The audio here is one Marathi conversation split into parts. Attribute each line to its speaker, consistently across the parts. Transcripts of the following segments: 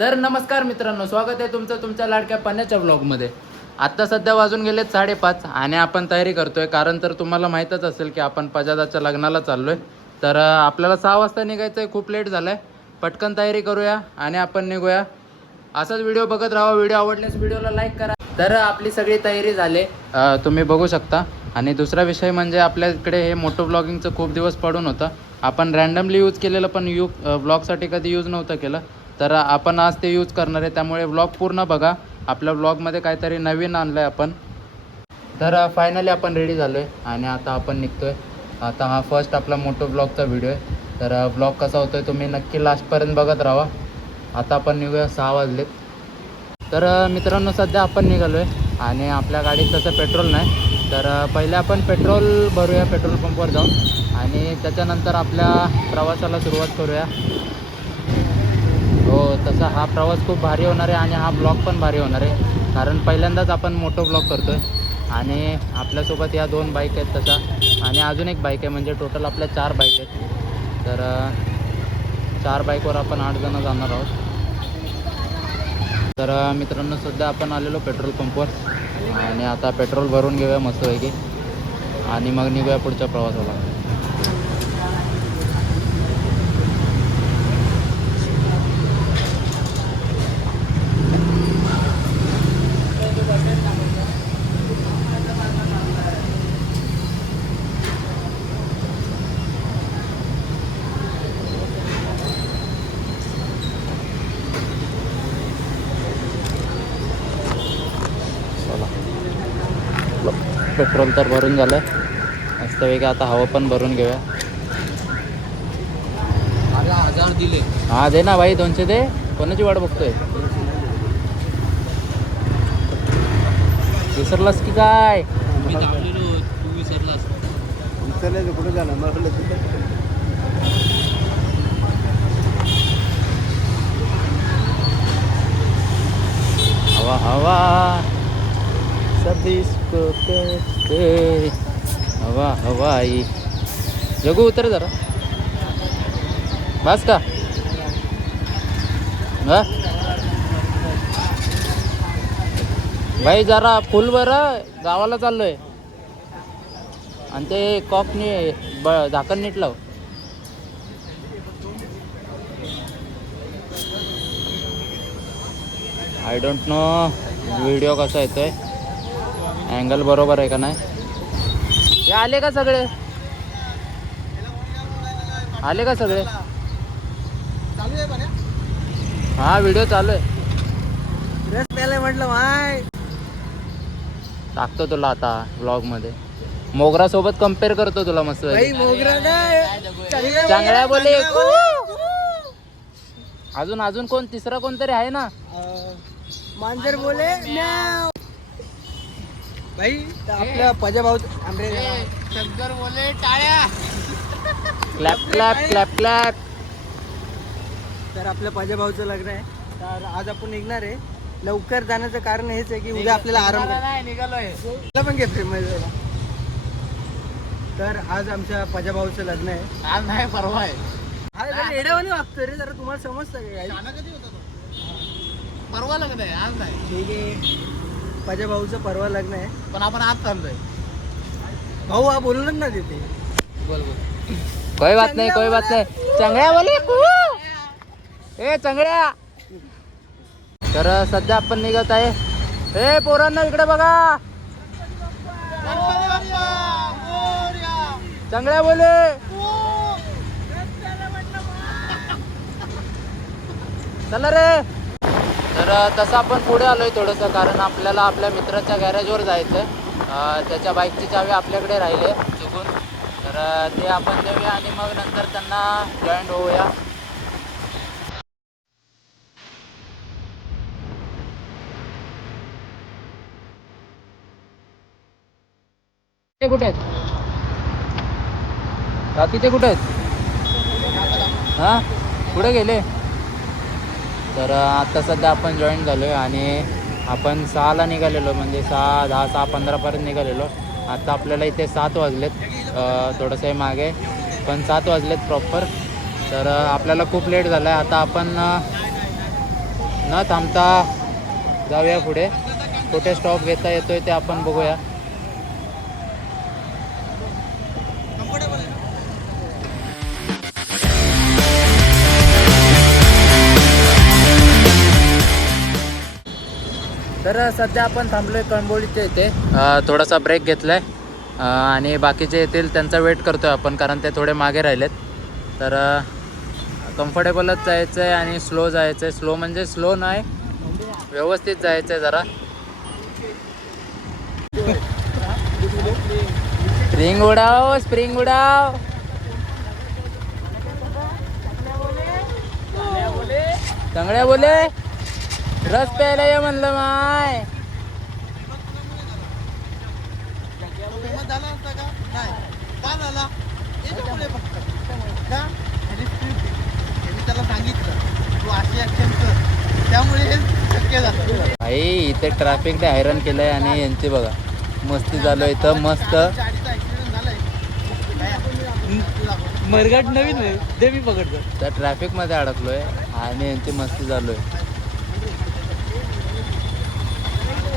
Speaker 1: तर नमस्कार मित्रांनो स्वागत आहे तुमचं तुमच्या लाडक्या पाण्याच्या ब्लॉगमध्ये आत्ता सध्या वाजून गेलेत साडेपाच आणि आपण तयारी करतोय कारण तर तुम्हाला माहीतच असेल की आपण पजादाच्या लग्नाला चाललोय. तर आपल्याला सहा वाजता निघायचं आहे खूप लेट झालं आहे पटकन तयारी करूया आणि आपण निघूया. असाच व्हिडिओ बघत राहा व्हिडिओ आवडल्यास व्हिडिओला लाईक करा. तर आपली सगळी तयारी झाली. तुम्ही बघू शकता. आणि दुसरा विषय म्हणजे आपल्याकडे हे मोटो ब्लॉगिंगचं खूप दिवस पडून होतं. आपण रॅन्डमली यूज केलेलं पण यू ब्लॉगसाठी कधी यूज नव्हतं केलं. तर आपण आज ते यूज करणार आहे. त्यामुळे ब्लॉग पूर्ण बघा. आपल्या ब्लॉगमध्ये काहीतरी नवीन आणलं आहे आपण. तर फायनली आपण रेडी झालो आहे आणि आता आपण निघतो आहे आता हा फर्स्ट आपला मोटो ब्लॉगचा व्हिडिओ आहे. तर ब्लॉग कसा होतो आहे तुम्ही नक्की लास्टपर्यंत बघत राहा. आता आपण निघूया सहा वाजलेत तर मित्रांनो सध्या आपण निघालो आहे आणि आपल्या गाडीत तसं पेट्रोल नाही. तर पहिले आपण पेट्रोल भरूया. पेट्रोल पंपवर जाऊन. आणि त्याच्यानंतर आपल्या प्रवासाला सुरुवात करूया. हो तसा हा प्रवास खूप भारी होणार आहे आणि हा ब्लॉग पण भारी होणार आहे. कारण पहिल्यांदाच आपण मोठं ब्लॉग करतो आहे आणि आपल्यासोबत या दोन बाईक आहेत तसा. आणि अजून एक बाईक आहे म्हणजे टोटल आपल्या चार बाईक आहेत. तर चार बाईकवर आपण आठ जणं जाणार आहोत. तर मित्रांनो सध्या आपण आलेलो पेट्रोल पंपवर आणि आता पेट्रोल भरून घेऊया मस्तपैकी. आणि मग निघूया पुढच्या प्रवासाला चला पेट्रोल तर भरून झालं मस्तपैकी आता हवा पण भरून घेऊया.
Speaker 2: हजार दिले.
Speaker 1: हा दे ना भाई दोनशे दे. कोणाची वाट बघतोय? विसरलास की काय?
Speaker 2: मी थांबलेलो तू विसरलास.
Speaker 3: विचारलं कुठं जाणार? मला
Speaker 1: हवा हवा. सब को कहते हवा हवाई। जगू उतर जरा। बस का? हा? भाई जरा फुल बरं गावाला चाललोय. आणि ते कॉकनी ब झाकण नीट लाव आय डोंट नो व्हिडिओ कसा येतोय. अँगल बरोबर आहे का नाही? हे आले का सगळे? आले का सगळे? हा व्हिडिओ चालू आहे.
Speaker 3: प्यायला म्हटलं माय
Speaker 1: टाकतो तुला आता ब्लॉगमध्ये मोगरा सोबत कंपेअर करतो तुला मस्त. चांगल्या बोले अजून अजून कोण तिसरा कोणतरी आहे ना?
Speaker 3: मांजर बोले आपल्या पजा भाऊ आंबरे
Speaker 2: शंकर बोले टाळ्या.
Speaker 1: Clap clap clap clap.
Speaker 3: तर आपल्या पजा भाऊचं लग्न आहे. तर आज आपण निघणार आहे. लवकर जाण्याचं कारण हेच आहे की उद्या आपल्याला आराम
Speaker 2: निघालोय.
Speaker 3: मला पण घे तर आज आमच्या पजा भाऊचं लग्न आहे.
Speaker 2: आज नाही परवा आहे.
Speaker 3: हा वागतो रे जरा तुम्हाला समजतं का काही?
Speaker 2: कधी होता परवा लग्न आहे आज नाही.
Speaker 3: ठीक आहे. पजा भाऊचं परवा लग्न आहे.
Speaker 2: पण आपण आज चाललोय.
Speaker 3: भाऊ हा बोलणार ना तिथे
Speaker 2: बोल बोल.
Speaker 1: कोई बात नाही कोई बात नाही. चंगड्या बोले ए चंगड्या तर सध्या आपण निघत आहे. ए पोरांना इकडे बघा. चंगड्या बोले चला रे. तर तसं आपण पुढे आलोय थोडंसं कारण आपल्याला आपल्या मित्राच्या गॅरेजवर जायचं आहे त्याच्या बाईकची चावी आपल्याकडे राहिले चुकून. तर ते आपण देऊया आणि मग नंतर त्यांना जॉईंट होऊया. ते कुठे आहेत? बाकी ते कुठे आहेत? हा? कुठे गेले? तर आत्ता आता सध्या आपण जॉईन झालो आहे आणि आपण सहाला निघालेलो म्हणजे सहा दहा सहा पंधरापर्यंत निघालेलो. आता आपल्याला इथे सात वाजलेत थोडंसं मागे. पण सात वाजलेत प्रॉपर तर आपल्याला खूप लेट झालं आहे आता आपण न थांबता जाऊया पुढे. कुठे स्टॉप घेता येतोय ते आपण बघूया. तर सध्या आपण थांबलोय कळंबोळीच्या इथे. थोडासा ब्रेक घेतलाय. आणि बाकीचे येतील त्यांचा वेट करतोय आपण कारण ते थोडे मागे राहिलेत. तर कम्फर्टेबलच जायचं आहे आणि स्लो जायचं आहे स्लो म्हणजे स्लो नाही व्यवस्थित जायचं आहे जरा. स्प्रिंग उडाव स्प्रिंग उडाव. चांगल्या बोले. रस प्यायला ये म्हणलं माय.
Speaker 3: झाला झाला झालं
Speaker 1: आई इथे ट्रॅफिकने हैराण केलंय आणि यांची बघा मस्ती आहे इथं मस्त.
Speaker 3: झालाय मरघाट नवीन आहे ते मी पकडतो
Speaker 1: त्या ट्रॅफिकमध्ये अडकलोय आणि यांची मस्ती चालू आहे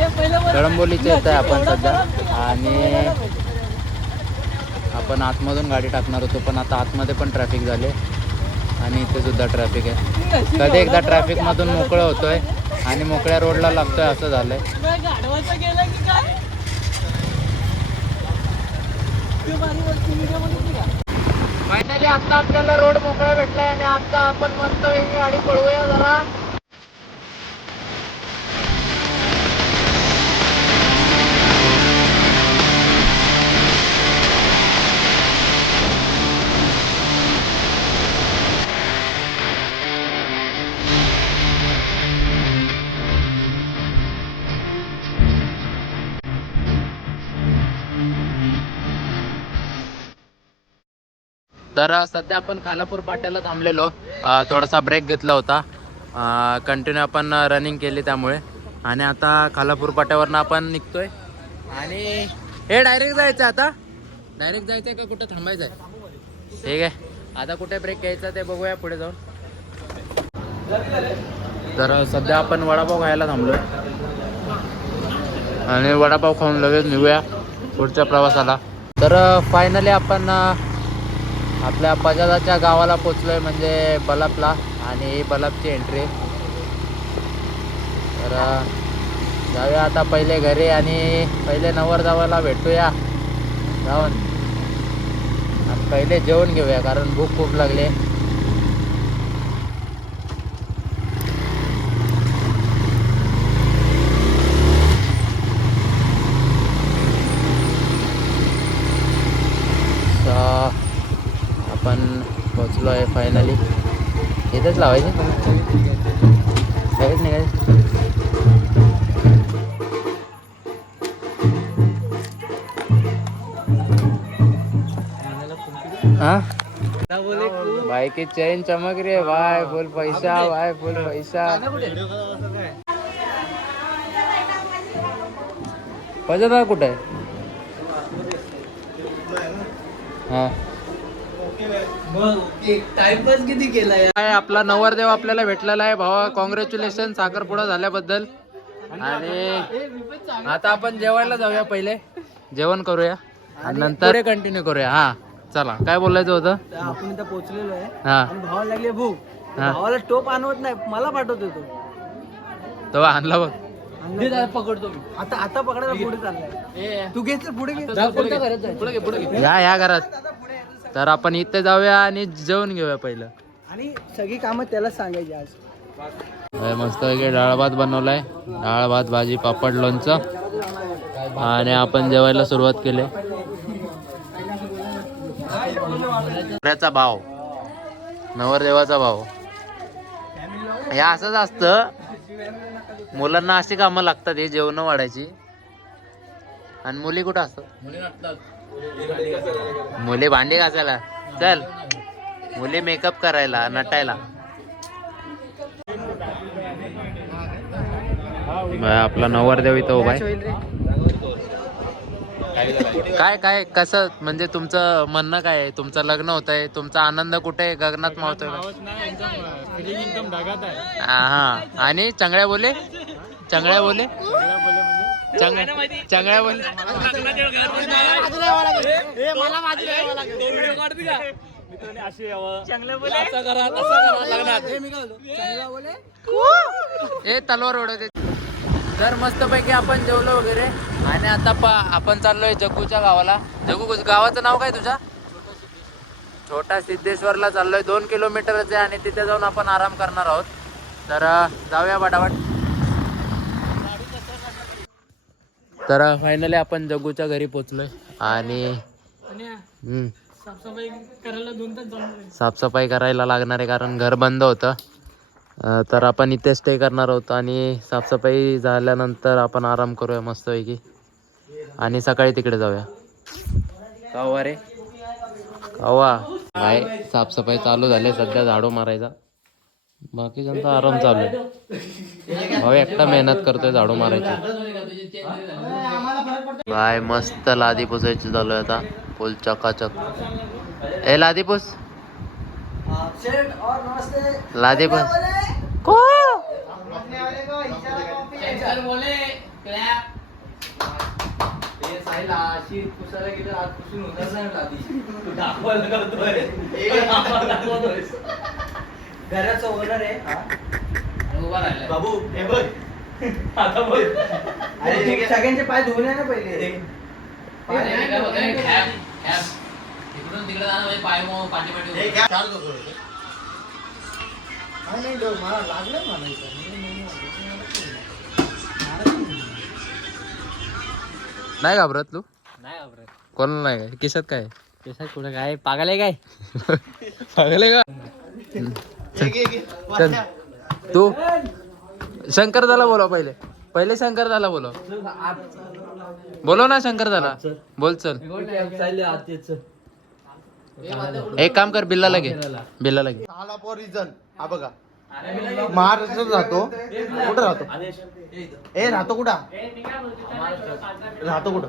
Speaker 1: कळंबोलीचे येत आहे आपण सध्या. आणि आपण आतमधून गाडी टाकणार होतो पण आता आतमध्ये पण ट्रॅफिक झाले. आणि इथे सुद्धा ट्रॅफिक आहे. कधी एकदा ट्रॅफिक मधून मोकळं होतोय आणि मोकळ्या रोडला लागतोय असं झालंय. फायनली आता आपल्याला रोड मोकळा भेटलाय आणि आता आपण मस्त वेगळी गाडी पळूया जरा. तर सध्या आपण खालापूर पाट्याला थांबलेलो. थोडासा ब्रेक घेतला होता. कंटिन्यू आपण रनिंग केली त्यामुळे. आणि आता खालापूर पाट्यावरनं आपण निघतोय. आणि हे डायरेक्ट जायचं आता. डायरेक्ट जायचं का कुठं थांबायचं आहे ठीक आहे. आता कुठे ब्रेक घ्यायचा ते बघूया पुढे जाऊन. तर सध्या आपण वडापाव खायला थांबलोय. आणि वडापाव खाऊन लगेच निघूया पुढच्या प्रवासाला. तर फायनली आपण आपल्या पजादाच्या गावाला पोचलोय म्हणजे बलापला आणि ही बलापची एंट्री तर जाऊया आता पहिले घरी आणि पहिले नवर जावाला भेटूया. जाऊन. आणि पहिले जेवण घेऊया कारण भूक खूप लागली So, आपण पोचलो आहे फायनली इथंच लावायचे. काहीच नाही हाँ? भाई की चेन चमक रे. बाय फुल पैसा वाय फुल पैसा. पैसा कुठे आहे? हा.
Speaker 3: टाइमपास किती केलाय
Speaker 1: काय आपला नवरदेव आपल्याला भेटलेला आहे भावा. कॉंग्रॅच्युलेशन साखरपुडा झाल्याबद्दल. आणि आता आपण जेवायला जाऊया पहिले. जेवण करूया. आणि नंतर कंटिन्यू करूया. हा चला. काय बोलायचं होतं?
Speaker 3: आपण इथं पोहोचलेलो आहे.
Speaker 1: हा.
Speaker 3: आणि भावाला लागली भूक.
Speaker 1: हा.
Speaker 3: भावाला टोप आणवत नाही. मला पाठवतो तो.
Speaker 1: तो आणला बघ.
Speaker 3: पकडतो आता आता पकडायला पुढे चाललाय. तू घेतलं पुढे घे.
Speaker 1: या या घरात. तर आपण इथे जाऊया आणि जेवण घेऊया पहिलं.
Speaker 3: आणि सगळी कामं त्यालाच सांगायची आज.
Speaker 1: मस्त डाळ भात बनवलाय. डाळ भात भाजी पापड लोणचं. आणि आपण जेवायला सुरुवात केली. नवऱ्याचा भाव. नवरदेवाचा भाव. हे असंच असतं. मुलांना अशी कामं लागतात हे जेवण वाढायची. आणि मुली कुठं असतात? मुली भांडी घासायला. चल. मुली मेकअप करायला नटायला. आपला नवरदेव इथं उभा आहे. काय काय कसं म्हणजे तुमचं म्हणणं काय आहे? तुमचं लग्न होत आहे तुमचा आनंद कुठे आहे? गगनात मावतोय हा आणि चंगळ्या बोले? चंगळ्या बोले? चंग- चंगळ्या बोले ए तलवार ओढवते. तर मस्तपैकी आपण जेवलो वगैरे. आणि आता पा आपण चाललोय जगूच्या गावाला. जगू गावाचं नाव काय तुझ्या छोटा सिद्धेश्वरला चाललोय. दोन किलोमीटरच आहे आणि तिथे जाऊन आपण आराम करणार आहोत. तर जाऊया पटापट. तर फायनली आपण जग्गूच्या घरी पोचलोय. आणि
Speaker 2: साफसफाई करायला दोन तास जमणार
Speaker 1: साफसफाई करायला लागणार आहे कारण घर बंद होतं. तर आपण इथे स्टे करणार आहोत आणि साफसफाई झाल्यानंतर आपण आराम करूया मस्तपैकी. आणि सकाळी तिकडे जाऊया. कावा रे. कावा. काय साफसफाई चालू झाली सध्या झाडू मारायचा. बाकीच्यांचा आराम चालू आहे. भाऊ एकटा मेहनत करतोय झाडू मारायची. बाय मस्त लादी पुसायची चालू आहे आता. फुल चकाचक. ए लादी पुस. लादी पुस. को?
Speaker 3: घराचा ओनर आहे बाबू हे बघ. अरे सगळ्यांचे पाय धुवून आहे ना पहिले.
Speaker 1: नाही घाबरत तू?
Speaker 2: नाही घाबरत.
Speaker 1: कोणाला नाही काय? किशात काय?
Speaker 2: केसात कुठं काय? पागल आहे काय?
Speaker 1: पागले का? चल. तू शंकर झाला बोला पहिले. पहिले शंकर झाला बोलो बोलो ना शंकर झाला बोल चल. एक काम कर बिल्ला लगे. बिल्ला. लगे.
Speaker 3: हाला फॉर रिझन हा बघा. महाराष्ट्रात राहतो. कुठं राहतो? ए राहतो कुठं? राहतो कुठं?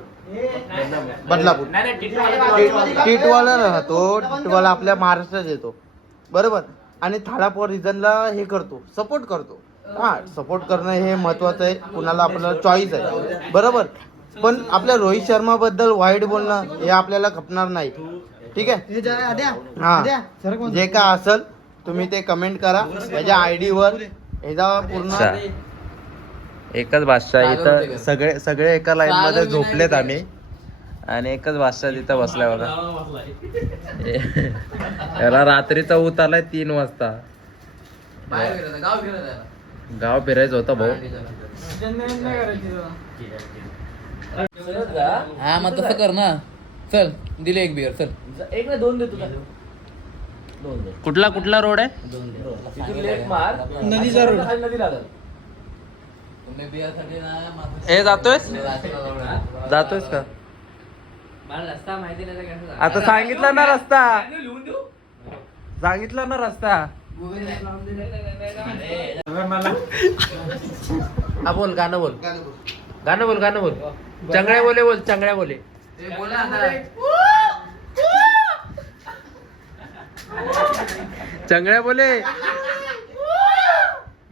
Speaker 3: बदलापूर. टिट- टिटवाला राहतो. टिटवाला आपल्या महाराष्ट्रात येतो. बरोबर? आणि थाळा फॉर रिझनला हे करतो सपोर्ट करतो. हा सपोर्ट करणं हे महत्वाचं आहे. कुणाला आपल्याला चॉईस आहे. बरोबर? पण आपल्या रोहित शर्मा बद्दल वाईट बोलणं हे आपल्याला खपणार नाही. ठीक आहे? हा जे काय असेल तुम्ही ते कमेंट करा. माझ्या आयडी वर ह्याचा पूर्ण
Speaker 1: एकच बादशाह इथं सगळे सगळे एका लाईन मध्ये झोपलेत आम्ही. आणि एकच बादशाह तिथं बसलाय बघा. याला रात्रीचा ऊत आलाय तीन वाजता. गाव फिरायचं होतं भाऊ. हा मग तसं कर ना. चल दिले एक बिअर चल.
Speaker 2: एक ना दोन देतो
Speaker 1: कुठला कुठला रोड आहे?
Speaker 2: नदीचा रोड नदी लागल
Speaker 1: ए जातोयस? जातोयस का?
Speaker 2: मला रस्ता माहिती नाही तर कसं
Speaker 1: आता सांगितलं ना रस्ता.
Speaker 2: लिहून देऊ?
Speaker 1: सांगितलं ना रस्ता. हा बोल गाणं बोल. गाणं बोल. गाणं बोल चंगड्या बोले. बोल चंगड्या बोले चंगड्या बोले.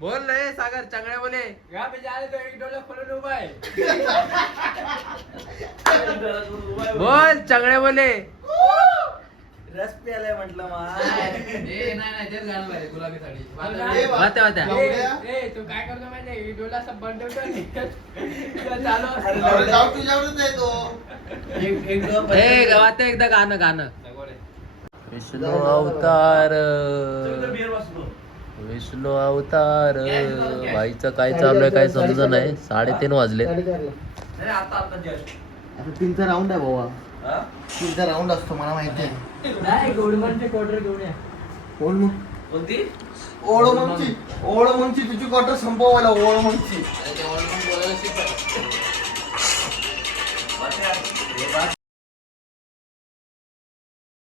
Speaker 1: बोल रे सागर चंगड्या बोले.
Speaker 2: यहाँ पे जाने तो एक डॉलर खोलो उभा आहे.
Speaker 1: बोल चंगड्या बोले.
Speaker 3: रस प्यायलाय म्हटलं
Speaker 2: तू काय करतो माहिती डोला बंद चालू
Speaker 1: एकदा गाणं गाणं. विष्णू अवतार. विष्णू अवतार. बाईचं काय चालू आहे काय समज नाही. साडेतीन वाजले.
Speaker 3: तीनचा राऊंड आहे भावा. तीनचा राऊंड असतो मला माहिती आहे. कोण कोणती? ओळमनची ओळमनची तुझी क्वार्टर संपवायला ओळमनची